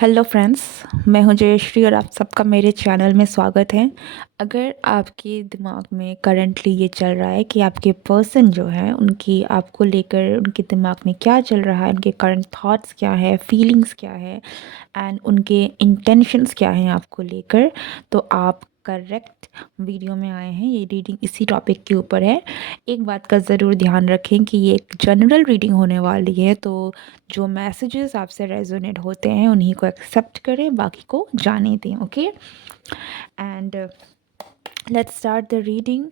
Hello friends. मैं हूं जयश्री और आप सबका मेरे चैनल में स्वागत है। अगर आपके दिमाग में करंटली ये चल रहा है कि आपके पर्सन जो है उनकी आपको लेकर उनके दिमाग में क्या चल रहा है, उनके करंट थॉट्स क्या है, फीलिंग्स क्या है एंड उनके इंटेंशंस क्या हैं आपको लेकर, तो आप करेक्ट वीडियो में आए हैं। ये रीडिंग इसी टॉपिक के ऊपर है। एक बात का ज़रूर ध्यान रखें कि ये एक जनरल रीडिंग होने वाली है, तो जो मैसेजेस आपसे रेजोनेट होते हैं उन्हीं को एक्सेप्ट करें, बाकी को जाने दें। Okay, and let's start the reading.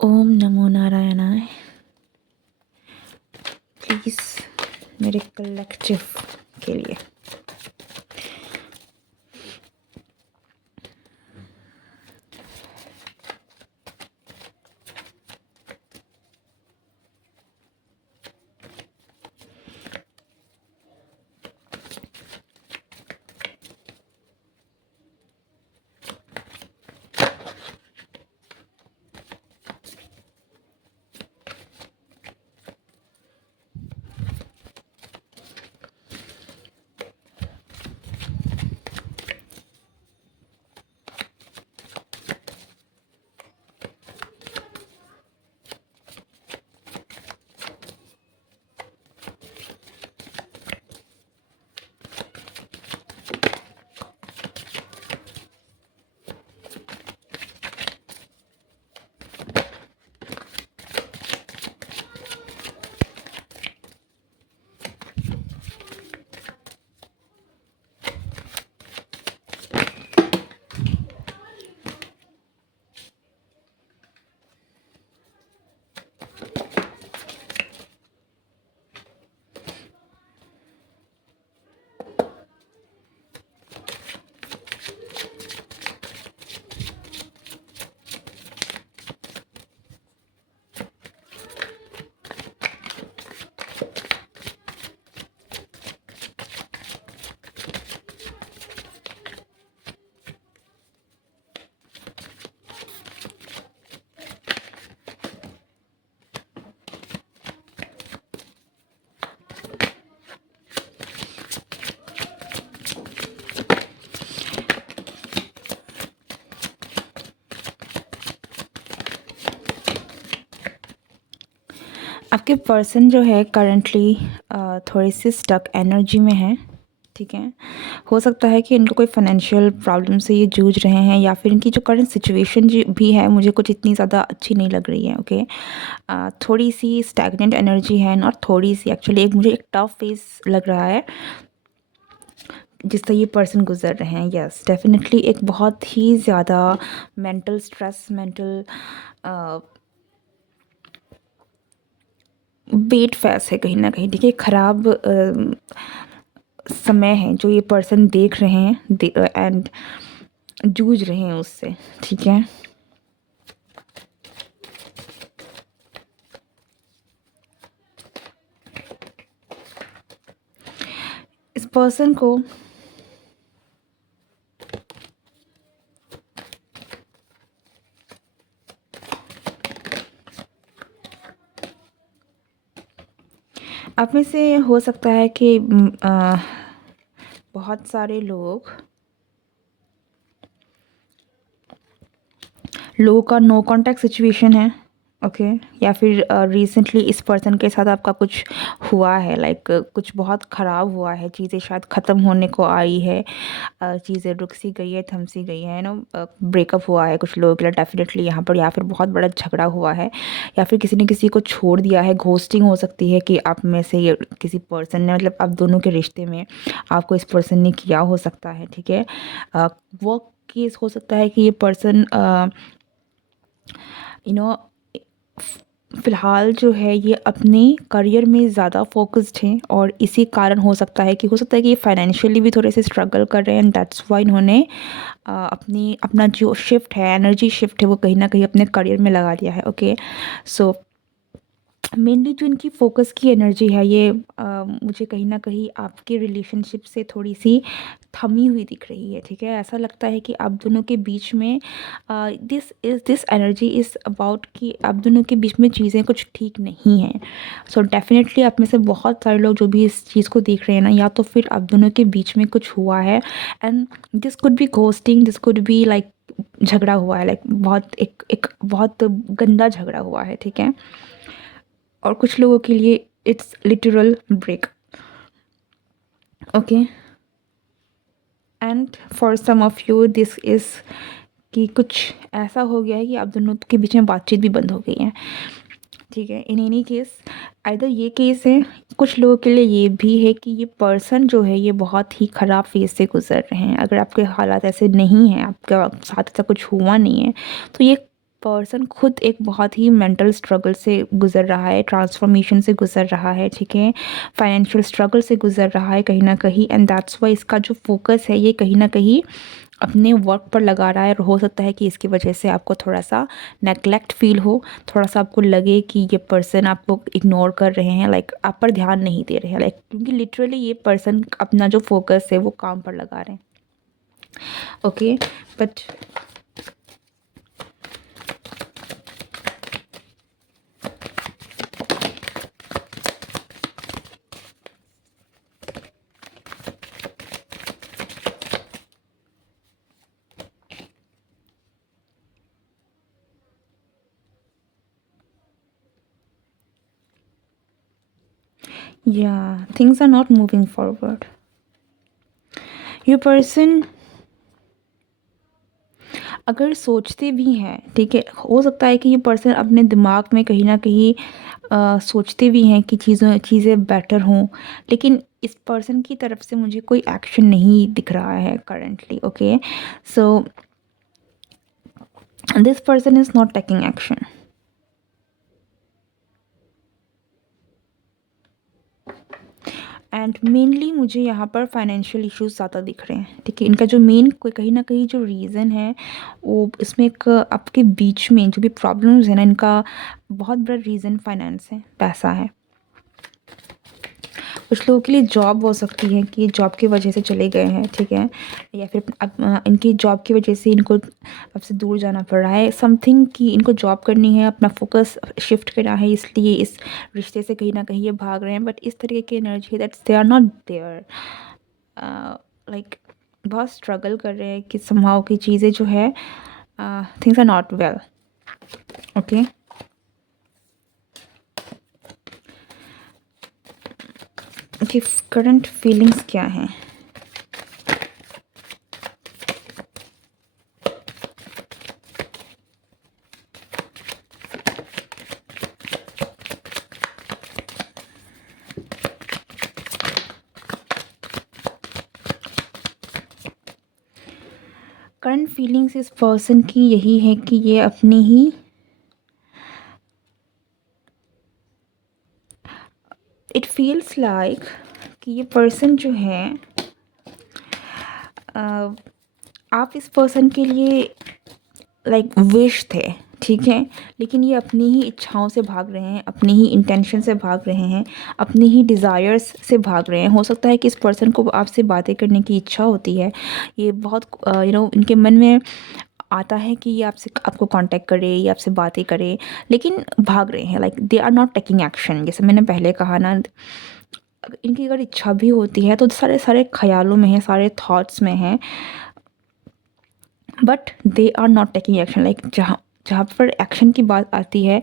ओम नमो नारायणाय। प्लीज़ मेरे कलेक्टिव के लिए आपके पर्सन जो है करंटली थोड़ी सी स्टक एनर्जी में है। ठीक है, हो सकता है कि इनको कोई फाइनेंशियल प्रॉब्लम से ये जूझ रहे हैं, या फिर इनकी जो करंट सिचुएशन भी है मुझे कुछ इतनी ज़्यादा अच्छी नहीं लग रही है। ओके, थोड़ी सी स्टैग्नेंट एनर्जी है और थोड़ी सी एक्चुअली एक मुझे एक टफ फेस लग रहा है जिससे ये पर्सन गुजर रहे हैं। यस, डेफिनेटली एक बहुत ही ज़्यादा mental stress, mental wait face है कहीं ना कहीं। ठीक है, ख़राब समय है जो ये पर्सन देख रहे हैं एंड जूझ रहे हैं उससे। ठीक है, इस पर्सन को आप में से हो सकता है कि बहुत सारे लोगों का नो कांटेक्ट सिचुएशन है। ओके, या फिर रिसेंटली इस पर्सन के साथ आपका कुछ हुआ है, लाइक कुछ बहुत ख़राब हुआ है, चीज़ें शायद ख़त्म होने को आई है, चीज़ें रुक सी गई है, थम सी गई है नो, ब्रेकअप हुआ है कुछ लोगों के लिए डेफिनेटली यहाँ पर, या फिर बहुत बड़ा झगड़ा हुआ है, या फिर किसी ने किसी को छोड़ दिया है। घोस्टिंग हो सकती है कि आप में से ये किसी पर्सन ने, मतलब आप दोनों के रिश्ते में आपको इस पर्सन ने किया हो सकता है। ठीक है, वो केस हो सकता है कि ये पर्सन यू नो फ़िलहाल जो है ये अपने करियर में ज़्यादा फ़ोकस्ड हैं, और इसी कारण हो सकता है कि ये फाइनेंशियली भी थोड़े से स्ट्रगल कर रहे हैं, दैट्स वाई इन्होंने अपना जो शिफ्ट है, एनर्जी शिफ्ट है, वो कहीं ना कहीं अपने करियर में लगा दिया है। ओके, सो मेनली जो इनकी फ़ोकस की एनर्जी है ये मुझे कहीं न कहीं आपके रिलेशनशिप से थोड़ी-सी थमी हुई दिख रही है, ठीक है? ऐसा लगता है कि आप दोनों के बीच में दिस एनर्जी इज़ अबाउट कि आप दोनों के बीच में चीज़ें कुछ ठीक नहीं हैं। सो डेफ़िनेटली आप में से बहुत सारे लोग जो भी इस चीज़ को देख रहे हैं ना, या तो फिर आप दोनों के बीच में कुछ हुआ है and this could be ghosting, this could be like झगड़ा हुआ है, लाइक बहुत एक एक बहुत गंदा झगड़ा हुआ है, ठीक है? और कुछ लोगों के लिए it's literal break, okay. And for some of you this is कि कुछ ऐसा हो गया है कि आप दोनों के बीच में बातचीत भी बंद हो गई है, ठीक है। इन एनी केस आइदर ये केस है, कुछ लोगों के लिए ये भी है कि ये पर्सन जो है ये बहुत ही ख़राब फेज़ से गुज़र रहे हैं। अगर आपके हालात ऐसे नहीं हैं, आपका साथ ऐसा कुछ हुआ नहीं है, तो ये पर्सन खुद एक बहुत ही मेंटल स्ट्रगल से गुज़र रहा है, ट्रांसफॉर्मेशन से गुज़र रहा है, ठीक है। फाइनेंशियल स्ट्रगल से गुज़र रहा है कहीं न कहीं, एंड दैट्स व्हाई इसका जो फ़ोकस है ये कहीं न कहीं अपने वर्क पर लगा रहा है। और हो सकता है कि इसकी वजह से आपको थोड़ा-सा नेग्लेक्ट फ़ील हो, थोड़ा-सा आपको लगे कि ये पर्सन आपको इग्नोर कर रहे हैं, लाइक आप पर ध्यान नहीं दे रहे हैं, लाइक क्योंकि लिटरली ये पर्सन अपना जो फ़ोकस है वो काम पर लगा रहे हैं, ओके। बट या things are not moving forward. ये पर्सन अगर सोचते भी हैं, ठीक है, हो सकता है कि ये पर्सन अपने दिमाग में कहीं न कहीं सोचते भी हैं कि चीज़ें बेटर हों, लेकिन इस पर्सन की तरफ से मुझे कोई एक्शन नहीं दिख रहा है currently, okay. So this person is not taking action. And mainly मुझे यहाँ पर फाइनेंशियल इश्यूज़ ज़्यादा दिख रहे हैं, ठीक है। इनका जो मेन कोई कहीं न कहीं जो रीज़न है वो इसमें एक आपके बीच में जो भी प्रॉब्लम्स है ना, इनका बहुत बड़ा रीज़न फाइनेंस है, पैसा है। कुछ लोगों के लिए जॉब हो सकती है कि जॉब की वजह से चले गए हैं, ठीक है, या फिर इनकी जॉब की वजह से इनको आपसे दूर जाना पड़ रहा है, समथिंग कि इनको जॉब करनी है, अपना फोकस शिफ्ट करना है, इसलिए इस रिश्ते से कहीं ना कहीं ये भाग रहे हैं। बट इस तरीके की energy that's they are not there, like बहुत स्ट्रगल कर रहे हैं कि समहाउ की चीज़ें जो है things are not well, okay. कि करंट फीलिंग्स क्या हैं? करंट फीलिंग्स इस पर्सन की यही है कि ये अपनी ही इट फील्स लाइक कि ये पर्सन जो है आप इस पर्सन के लिए लाइक विश थे, ठीक है, लेकिन ये अपनी ही इच्छाओं से भाग रहे हैं, अपनी ही इंटेंशन से भाग रहे हैं, अपनी ही डिज़ायर्स से भाग रहे हैं। हो सकता है कि इस पर्सन को आपसे बातें करने की इच्छा होती है, ये बहुत इनके मन में आता है कि ये आपसे आपको कांटेक्ट करे, ये आपसे बातें करे, लेकिन भाग रहे हैं, like they are not taking action. जैसे मैंने पहले कहा ना, इनकी अगर इच्छा भी होती है तो सारे सारे ख़्यालों में है, सारे थॉट्स में है, but they are not taking action. Like जहाँ जहाँ पर एक्शन की बात आती है,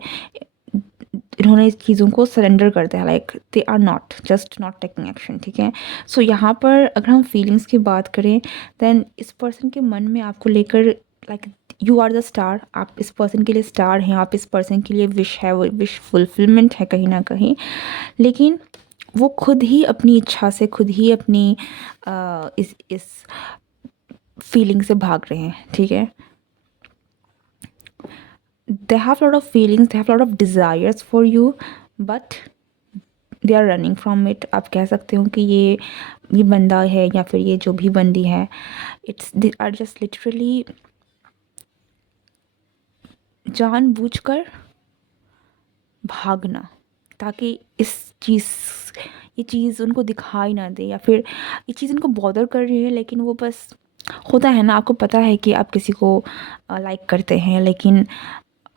इन्होंने इस चीज़ों को सरेंडर कर दिया, like they are not just not taking action, ठीक है। सो यहाँ पर अगर हम फीलिंग्स की बात करें, देन इस पर्सन के मन में आपको लेकर like you are the star, आप इस पर्सन के लिए स्टार हैं, आप इस पर्सन के लिए विश है, वो विश फुलफिलमेंट है कहीं ना कहीं, लेकिन वो खुद ही अपनी इच्छा से, खुद ही अपनी इस फीलिंग से भाग रहे हैं, ठीक है। they have a lot of feelings, they have a lot of desires for you, but they are running from it। आप कह सकते हो कि ये बंदा है या फिर ये जो भी बंदी है, it's they are just literally जानबूझकर भागना, ताकि ये चीज़ उनको दिखाई ना दे, या फिर ये चीज़ उनको बॉदर कर रही है, लेकिन वो बस होता है ना, आपको पता है कि आप किसी को लाइक करते हैं, लेकिन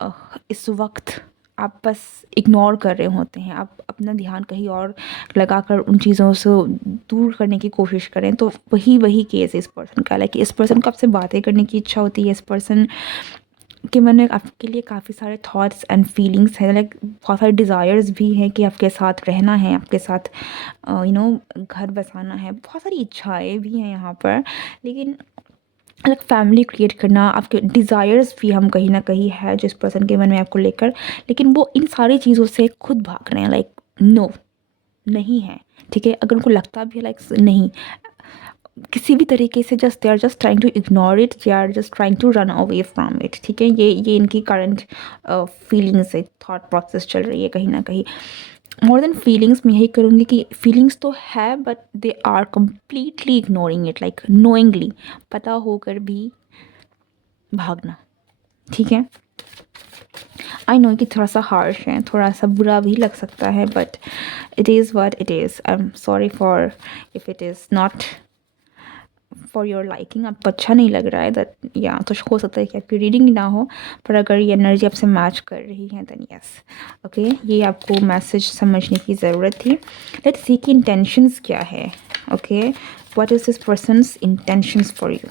अ, इस वक्त आप बस इग्नोर कर रहे होते हैं, आप अपना ध्यान कहीं और लगाकर उन चीज़ों से दूर करने की कोशिश करें। तो वही केस है इस पर्सन का, लाइक इस पर्सन को आपसे बातें करने की इच्छा होती है, इस पर्सन कि मैंने आपके लिए काफ़ी सारे थॉट्स एंड फीलिंग्स हैं, लाइक बहुत सारे डिज़ायर्स भी हैं कि आपके साथ रहना है, आपके साथ घर बसाना है, बहुत सारी इच्छाएं भी हैं यहाँ पर। लेकिन लाइक फैमिली क्रिएट करना, आपके डिज़ायर्स भी हम कहीं ना कहीं है जिस पर्सन के मन में आपको लेकर, लेकिन वो इन सारी चीज़ों से खुद भाग रहे हैं, लाइक नो, नहीं है। ठीक है, अगर उनको लगता भी है लाइक नहीं, किसी भी तरीके से just they are just trying to ignore it, they are just trying to run away from it. ठीक है, ये इनकी करंट फीलिंग्स है, थॉट प्रोसेस चल रही है कहीं ना कहीं। मोर देन फीलिंग्स मैं यही करूँगी कि फीलिंग्स तो है, but they are completely ignoring it, like knowingly, पता होकर भी भागना। ठीक है, आई नो कि थोड़ा सा हार्श है, थोड़ा सा बुरा भी लग सकता है, but it is what it is. I am sorry for if it is not for your liking, आपको अच्छा नहीं लग रहा है, दैट या तो हो सकता है कि आपकी रीडिंग ना हो, पर अगर ये एनर्जी आपसे मैच कर रही है देन यस, ओके, ये आपको मैसेज समझने की ज़रूरत थी। लेट्स सी कि इंटेंशंस क्या है। Okay, what is this person's intentions for you.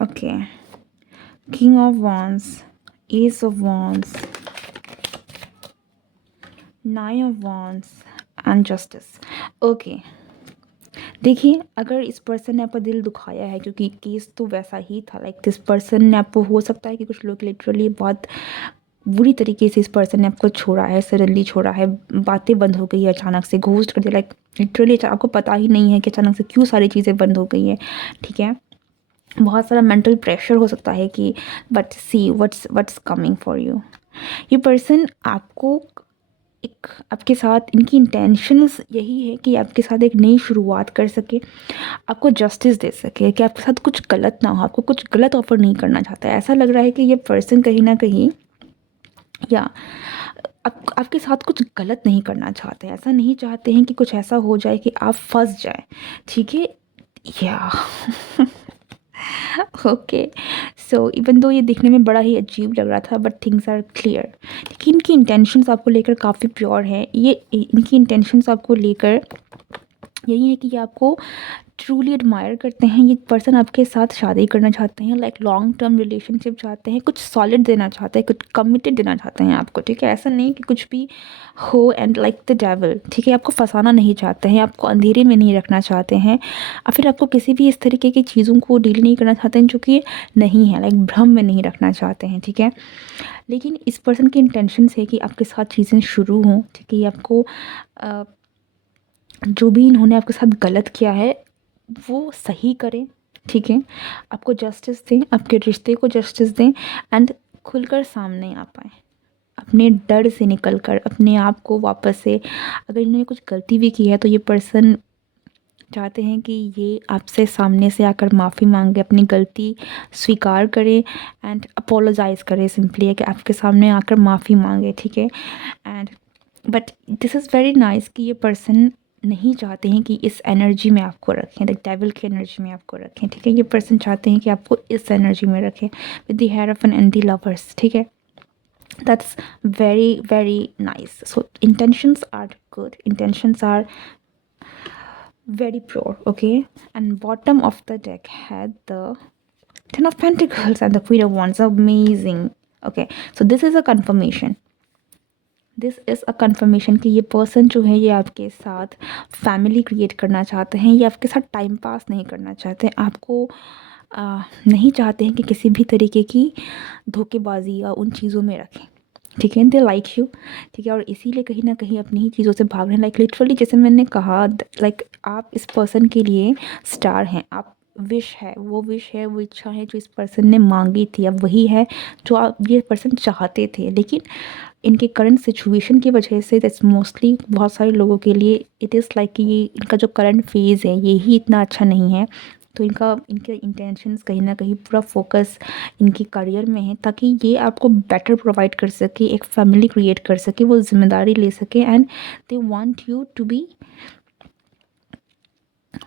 Okay, King of Wands, Ace of Wands, Nine of Wands and Justice. Okay, देखिए, अगर इस पर्सन ने आपका दिल दुखाया है, क्योंकि केस तो वैसा ही था, लाइक दिस पर्सन ने आपको, हो सकता है कि कुछ लोग लिटरली बहुत बुरी तरीके से इस पर्सन ने आपको छोड़ा है, सडनली छोड़ा है, बातें बंद हो गई है, अचानक से घोस्ट कर दिया, लाइक लिटरली आपको पता ही नहीं है कि अचानक से क्यों सारी चीज़ें बंद हो गई हैं। ठीक है, बहुत सारा मेंटल प्रेशर हो सकता है कि, but see what's coming for you. ये पर्सन आपको एक, आपके साथ इनकी इंटेंशंस यही है कि आपके साथ एक नई शुरुआत कर सके, आपको जस्टिस दे सके, कि आपके साथ कुछ गलत ना हो, आपको कुछ गलत ऑफर नहीं करना चाहता है। ऐसा लग रहा है कि ये पर्सन कहीं ना कहीं, या आपके साथ कुछ गलत नहीं करना चाहते हैं, ऐसा नहीं चाहते हैं कि कुछ ऐसा हो जाए कि आप फंस जाए। ठीक है, या ओके, सो इवन दो ये दिखने में बड़ा ही अजीब लग रहा था, बट थिंग्स आर क्लियर। देखिए, इनकी इंटेंशंस आपको लेकर काफ़ी प्योर है, ये इनकी इंटेंशंस आपको लेकर यही है कि ये आपको ट्रूली एडमायर करते हैं, ये पर्सन आपके साथ शादी करना चाहते हैं, लाइक लॉन्ग टर्म रिलेशनशिप चाहते हैं, कुछ सॉलिड देना चाहते हैं, कुछ कमिटेड देना चाहते हैं आपको। ठीक है, ऐसा नहीं कि कुछ भी हो एंड लाइक द डेविल। ठीक है, आपको फंसाना नहीं चाहते हैं, आपको अंधेरे में नहीं रखना चाहते हैं, और फिर आपको किसी भी इस तरीके की चीज़ों को डील नहीं करना चाहते हैं जो कि नहीं है, लाइक भ्रम में नहीं रखना चाहते हैं। ठीक है, लेकिन इस पर्सन की इंटेंशन है कि आपके साथ चीज़ें शुरू हों। ठीक है, ये आपको जो भी इन्होंने आपके साथ गलत किया है वो सही करें। ठीक है, आपको जस्टिस दें, आपके रिश्ते को जस्टिस दें, एंड खुलकर सामने आ पाएँ, अपने डर से निकल कर अपने आप को वापस से, अगर इन्होंने कुछ गलती भी की है तो ये पर्सन चाहते हैं कि ये आपसे सामने से आकर माफ़ी मांगे, अपनी गलती स्वीकार करे एंड अपोलोजाइज़ करे, सिंपली है कि आपके सामने आकर माफ़ी मांगे। ठीक है, and but this is very nice कि ये पर्सन नहीं चाहते हैं कि इस एनर्जी में आपको रखें, लाइक डेविल की एनर्जी में आपको रखें। ठीक है, ये पर्सन चाहते हैं कि आपको इस एनर्जी में रखें, विद द हेयरफन एंड द लवर्स। ठीक है, that's very very nice. So intentions are good, intentions are very pure. Okay, and bottom of the deck had the Ten of Pentacles and the Queen of Wands. Amazing. Okay, so this is a confirmation. This is a conformation कि ये person जो है ये आपके साथ family create करना चाहते हैं, ये आपके साथ टाइम पास नहीं करना चाहते हैं, आपको नहीं चाहते हैं कि किसी भी तरीके की धोखेबाजी या उन चीज़ों में रखें। ठीक है, दे लाइक यू। ठीक है, और इसीलिए कहीं ना कहीं अपनी ही चीज़ों से भाग रहे हैं, लाइक लिटरली जैसे मैंने कहा, लाइक आप इस पर्सन के लिए स्टार हैं, आप विश है, वो विश है, वो इच्छा है जो इस पर्सन ने मांगी थी, अब वही है जो आप ये पर्सन चाहते थे। लेकिन इनके करंट सिचुएशन की वजह से दैट्स मोस्टली बहुत सारे लोगों के लिए इट इज़ लाइक कि ये इनका जो करंट फेज़ है ये ही इतना अच्छा नहीं है। तो इनके इंटेंशंस कहीं न कहीं पूरा फ़ोकस इनके करियर में है, ताकि ये आपको बेटर प्रोवाइड कर सके, एक फैमिली क्रिएट कर सके, वो ज़िम्मेदारी ले सके, and they want you to be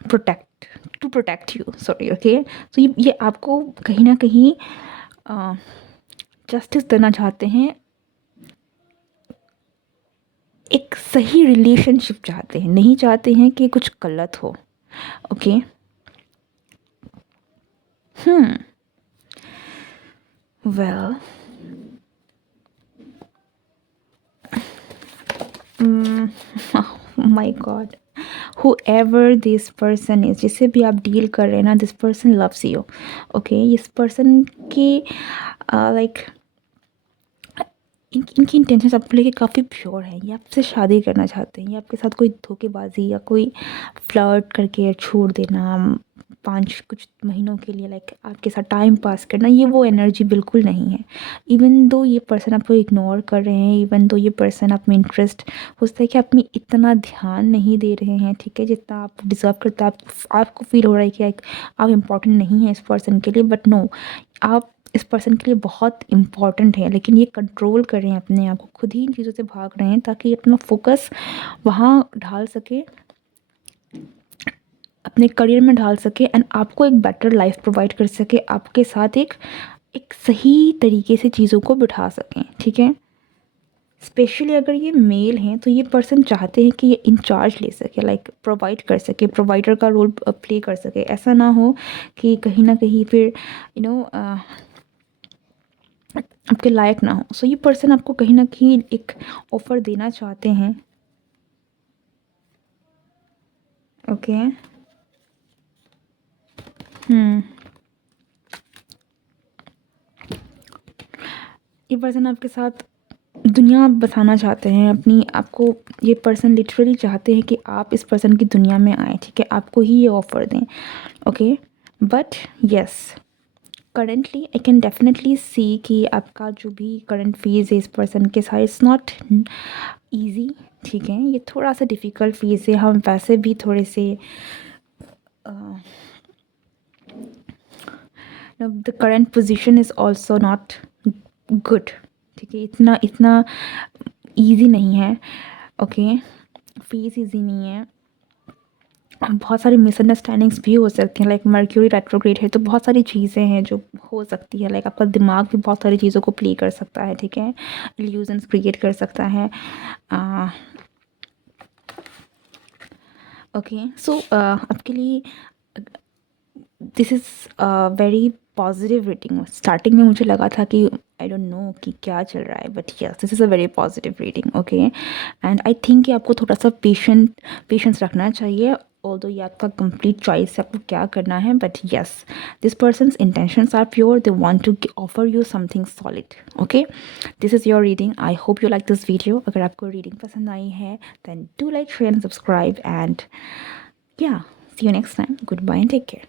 protect you, sorry, okay. तो ये आपको कहीं न कहीं जस्टिस देना चाहते हैं, एक सही रिलेशनशिप चाहते हैं, नहीं चाहते हैं कि कुछ गलत हो, okay. Well, my God, whoever this person is, जिससे भी आप डील कर रहे हैं ना, this person loves you, okay. इस पर्सन की लाइक इनकी इंटेंशंस आपको लेके काफ़ी प्योर हैं। ये आपसे शादी करना चाहते हैं, ये आपके साथ कोई धोखेबाजी या कोई फ्लर्ट करके छोड़ देना, 5 कुछ महीनों के लिए लाइक आपके साथ टाइम पास करना, ये वो एनर्जी बिल्कुल नहीं है। इवन दो ये पर्सन आपको इग्नोर कर रहे हैं, इवन दो ये पर्सन आप में इंटरेस्ट हो सकता है कि आप में इतना ध्यान नहीं दे रहे हैं, ठीक है, जितना आप डिज़र्व करते हैं। आपको फ़ील हो रहा है कि आप इम्पोर्टेंट नहीं हैं इस पर्सन के लिए, बट नो, आप इस पर्सन के लिए बहुत इम्पॉर्टेंट है। लेकिन ये कंट्रोल कर रहे हैं अपने आप को, खुद ही इन चीज़ों से भाग रहे हैं ताकि अपना फोकस वहाँ ढाल सके, अपने करियर में ढाल सके, एंड आपको एक बेटर लाइफ प्रोवाइड कर सके, आपके साथ एक एक सही तरीके से चीज़ों को बिठा सकें, ठीक है। स्पेशली अगर ये मेल हैं तो ये पर्सन चाहते हैं कि ये इंचार्ज ले सके, लाइक प्रोवाइड कर सके, प्रोवाइडर का रोल प्ले कर सके। ऐसा ना हो कि कहीं ना कहीं फिर आपके लायक ना हो। सो ये पर्सन आपको कहीं ना कहीं एक ऑफ़र देना चाहते हैं, ओके। ये पर्सन आपके साथ दुनिया बसाना चाहते हैं अपनी, आपको ये पर्सन लिटरली चाहते हैं कि आप इस पर्सन की दुनिया में आएँ, ठीक है, आपको ही ये ऑफ़र दें, okay. But yes, currently I can definitely see कि आपका जो भी करंट फेज़ है इस पर्सन के साथ, इट्स नॉट ईजी, ठीक है, ये थोड़ा सा डिफ़िकल्ट फेज़ है। हम वैसे भी थोड़े से the current position is also not good, ठीक है, इतना इतना ईजी नहीं है, ओके। फेज़ ईजी नहीं है, बहुत सारी मिसअंडरस्टैंडिंग्स भी हो सकती हैं, लाइक मर्क्यूरी रेट्रोग्रेड है, तो बहुत सारी चीज़ें हैं जो हो सकती है, लाइक आपका दिमाग भी बहुत सारी चीज़ों को प्ले कर सकता है, ठीक है, इल्यूजन्स क्रिएट कर सकता है, ओके। सो आपके लिए this is very positive reading. Starting में मुझे लगा था कि आई डोंट नो कि क्या चल रहा है, but yes, this is a very positive reading, okay. And I think कि आपको थोड़ा सा पेशेंस रखना चाहिए, ऑल्दो ये आपका कंप्लीट चॉइस है आपको क्या करना है, but yes, this person's intentions are pure, they want to offer you something solid, okay. This is your reading, I hope you like this video. अगर आपको रीडिंग पसंद आई है then do like, share and subscribe, and yeah, see you next time. Goodbye and take care.